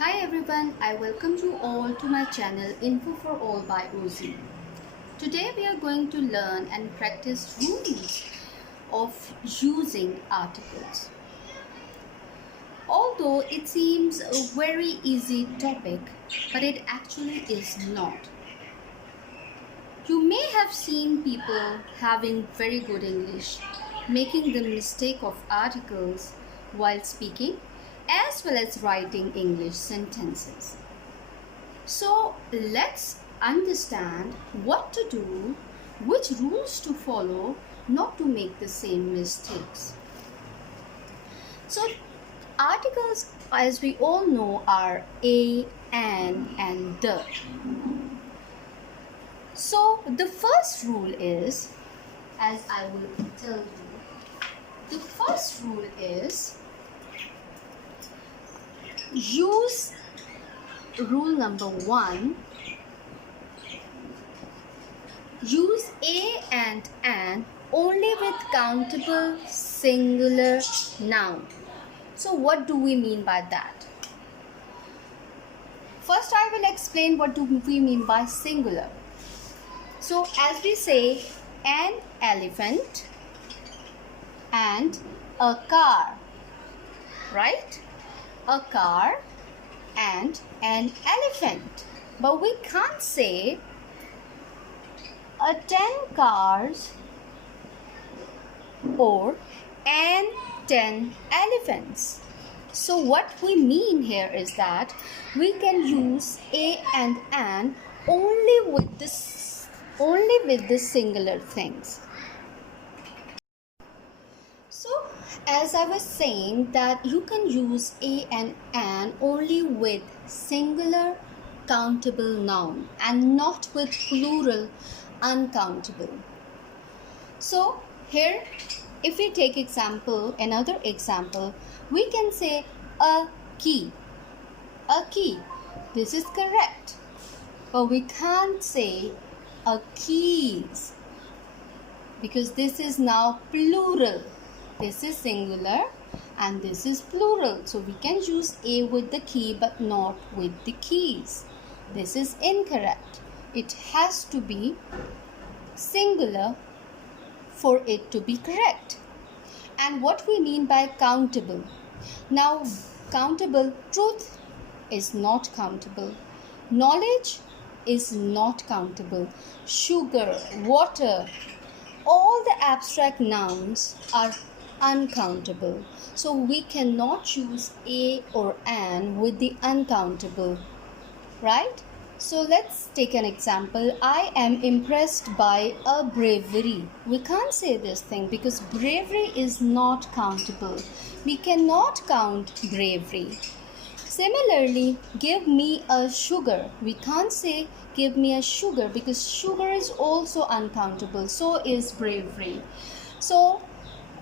Hi everyone, I welcome you all to my channel Info for All by ozzy. Today we are going to learn and practice rules of using articles. Although it seems a very easy topic, but it actually is not. You may have seen people having very good English, making the mistake of articles while speaking as well as writing English sentences. So let's understand what to do, which rules to follow not to make the same mistakes. So articles, as we all know, are a, an, and the. So the first rule is, as I will tell you, the first rule is use rule number 1. Use a and an only with countable singular noun. So what do we mean by that? First I will explain what do we mean by singular. So as we say an elephant and a car, right? A car and an elephant. But we can't say 10 cars or and 10 elephants. So what we mean here is that we can use a and an only with the singular things. So as I was saying that you can use a and an only with singular countable noun and not with plural uncountable. So here if we take another example, we can say a key. A key. This is correct. But we can't say a keys because this is now plural. This is singular and this is plural. So we can use a with the key but not with the keys. This is incorrect. It has to be singular for it to be correct. And what we mean by countable? Now, countable, truth is not countable. Knowledge is not countable. Sugar, water, all the abstract nouns are uncountable. So we cannot choose a or an with the uncountable, right? So let's take an example. I am impressed by a bravery. We can't say this thing because bravery is not countable. We cannot count bravery. Similarly, give me a sugar. We can't say give me a sugar because sugar is also uncountable. So is bravery. So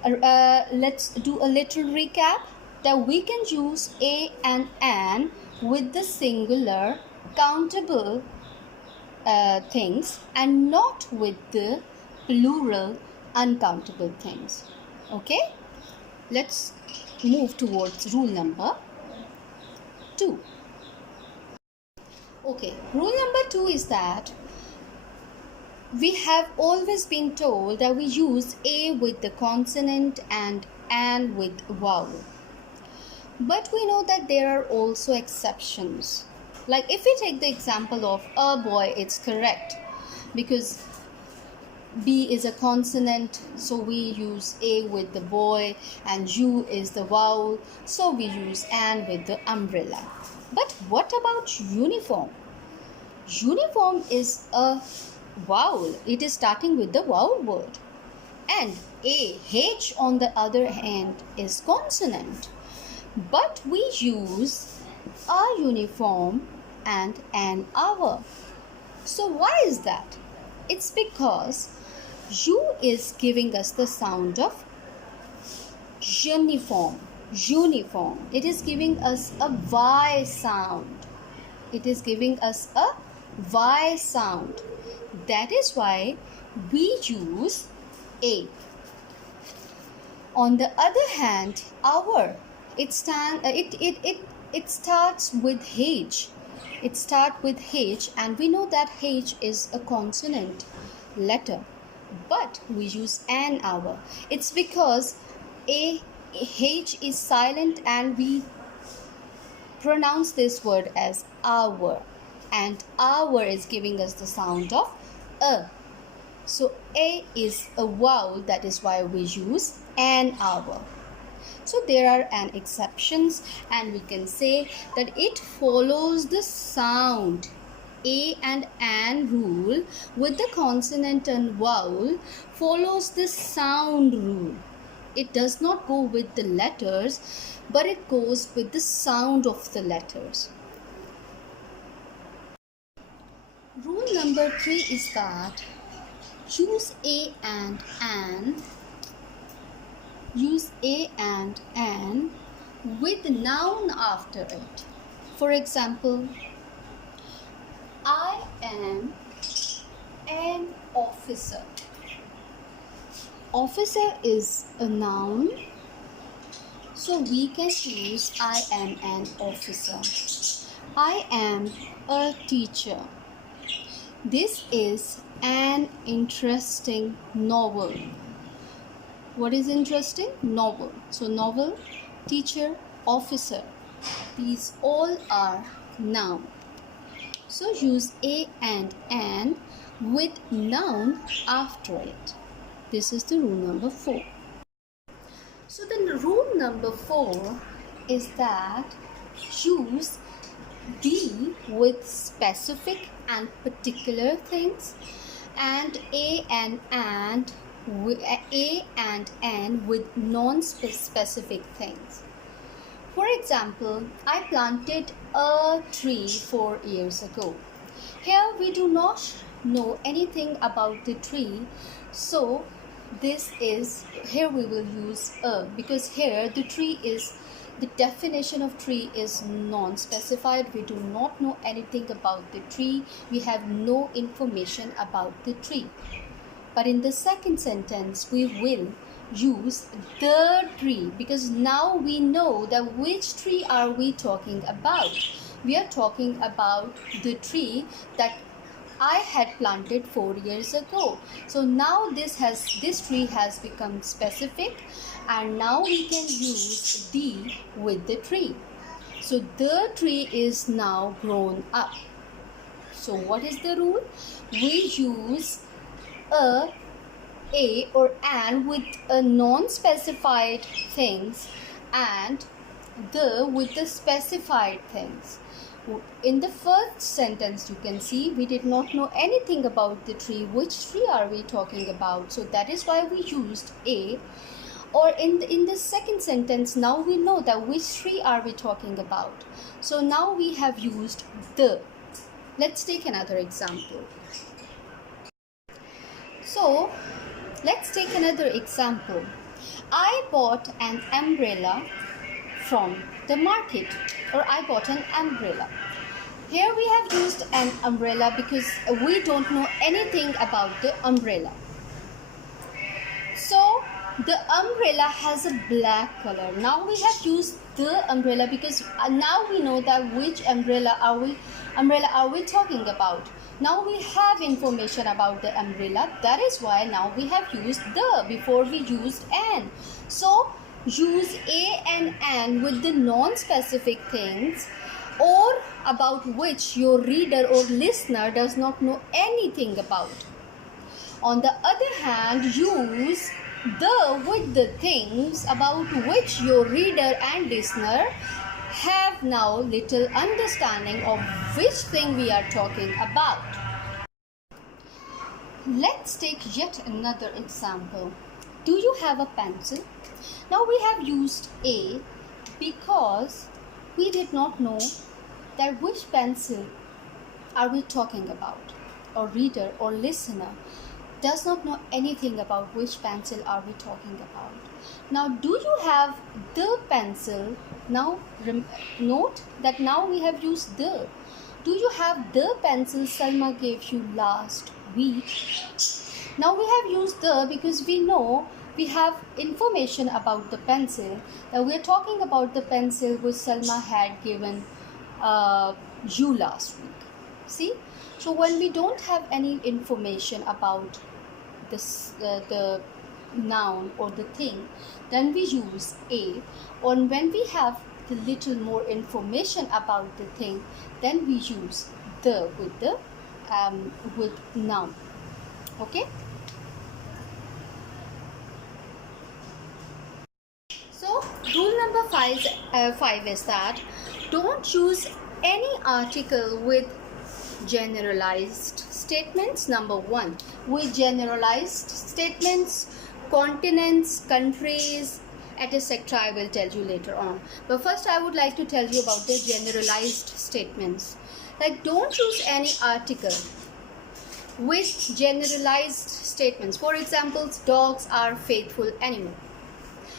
let's do a little recap that we can use a and an with the singular countable things and not with the plural uncountable things. Okay, let's move towards rule number 2. Okay, rule number 2 is that we have always been told that we use a with the consonant and an with vowel. But we know that there are also exceptions. Like if we take the example of a boy, it's correct because B is a consonant, so we use a with the boy, and U is the vowel, so we use an with the umbrella. But what about uniform? Uniform is a vowel. It is starting with the vowel word. And a, H on the other hand is consonant. But we use a uniform and an hour. So why is that? It's because U is giving us the sound of uniform. Uniform. It is giving us a Y sound. It is giving us a Y sound. That is why we use a. On the other hand, hour. It it starts with H. It starts with H, and we know that H is a consonant letter, but we use an hour. It's because H is silent and we pronounce this word as hour, and hour is giving us the sound of a. So a is a vowel, that is why we use an hour. So there are an exceptions, and we can say that it follows the sound a and an rule with the consonant and vowel follows the sound rule. It does not go with the letters, but it goes with the sound of the letters. Rule number 3 is that use a and an with noun after it. For example, I am an officer. Officer is a noun, so we can use I am an officer. I am a teacher. This is an interesting novel. What is interesting? Novel. So novel, teacher, officer. These all are noun. So use a and an with noun after it. This is the rule number 4. So the rule number 4 is that use the with specific and particular things, and a and an with non-specific things. For example, I planted a tree 4 years ago. Here we do not know anything about the tree, so here we will use a, because here the definition of tree is non-specified. We do not know anything about the tree. We have no information about the tree. But in the second sentence, we will use the tree, because now we know that which tree are we talking about. We are talking about the tree that I had planted 4 years ago. So now this tree has become specific, and now we can use the with the tree. So the tree is now grown up. So what is the rule? We use a or an with a non-specified things and the with the specified things. In the first sentence, you can see we did not know anything about the tree. Which tree are we talking about? So that is why we used a. Or in the second sentence, now we know that which tree are we talking about. So now we have used the. Let's take another example. So let's take another example. I bought an umbrella from the market, or I bought an umbrella. Here we have used an umbrella because we don't know anything about the umbrella. So the umbrella has a black color. Now we have used the umbrella because now we know that which umbrella are we talking about. Now we have information about the umbrella. That is why now we have used the before we used an. So use a and an with the non-specific things, or about which your reader or listener does not know anything about. On the other hand, use the with the things about which your reader and listener have now little understanding of which thing we are talking about. Let's take yet another example. Do you have a pencil? Now we have used a because we did not know that which pencil are we talking about. Or reader or listener does not know anything about which pencil are we talking about. Now do you have the pencil? Now note that now we have used the. Do you have the pencil Salma gave you last week? Now we have used the because we know we have information about the pencil. We're talking about the pencil which Selma had given you last week. See, so when we don't have any information about this the noun or the thing, then we use a. Or when we have the little more information about the thing, then we use the with noun. Okay. So rule number five is that don't use any article with generalized statements. Number one, with generalized statements, continents, countries, etc. I will tell you later on. But first I would like to tell you about the generalized statements. Like, don't use any article with generalized statements. For example, dogs are faithful animals.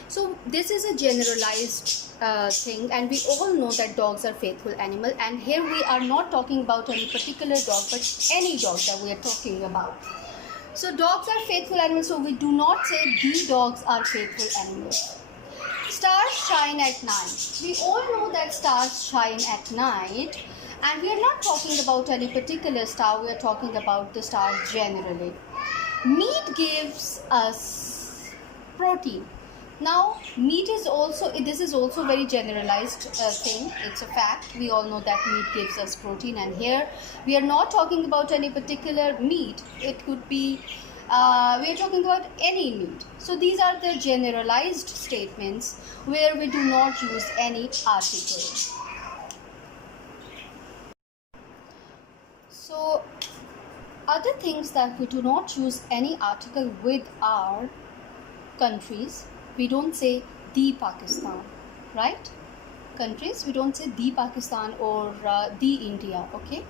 So this is a generalized thing, and we all know that dogs are faithful animal, and here we are not talking about any particular dog, but any dog that we are talking about. So dogs are faithful animals, so we do not say the dogs are faithful animals. Stars shine at night. We all know that stars shine at night, and we are not talking about any particular star, we are talking about the stars generally. Meat gives us protein. Now, meat is also, this is also very generalized thing. It's a fact. We all know that meat gives us protein, and here we are not talking about any particular meat. It could be, we are talking about any meat. So these are the generalized statements where we do not use any article. So other things that we do not use any article with are countries. We don't say the Pakistan, right? Countries, we don't say the Pakistan or the India, okay?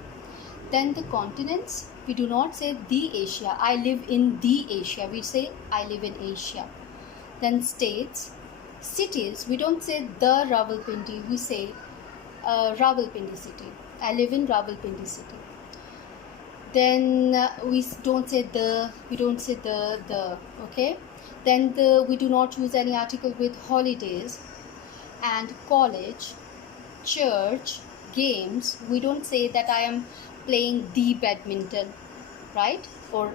Then the continents, we do not say the Asia. I live in the Asia. We say I live in Asia. Then states, cities, we don't say the Rawalpindi. We say Rawalpindi city. I live in Rawalpindi city. Then we don't say the. Okay. Then we do not use any article with holidays and college, church, games. We don't say that I am playing the badminton, right? Or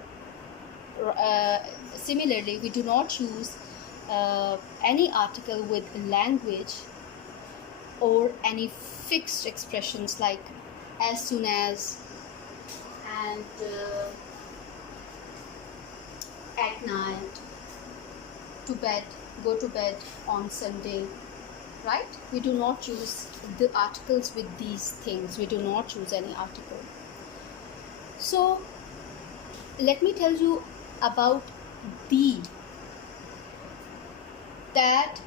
similarly, we do not use any article with language or any fixed expressions like as soon as and at night, to bed, go to bed on Sunday, right? We do not use the articles with these things. We do not use any article. So let me tell you about the, that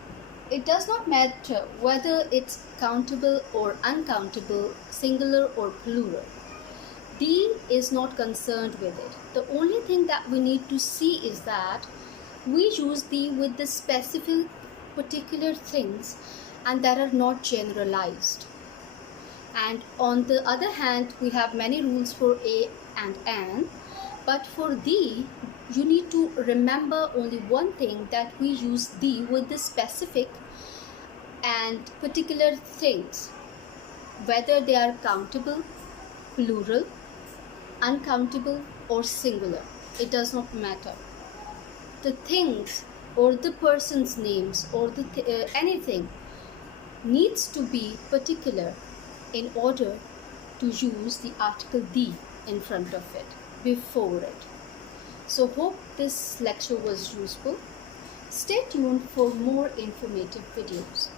it does not matter whether it's countable or uncountable, singular or plural. The is not concerned with it. The only thing that we need to see is that we use the with the specific particular things and that are not generalized. And on the other hand, we have many rules for a and an, but for the, you need to remember only one thing, that we use the with the specific and particular things, whether they are countable, plural, uncountable or singular. It does not matter. The things or the person's names or the anything needs to be particular in order to use the article the in front of it, before it. So hope this lecture was useful. Stay tuned for more informative videos.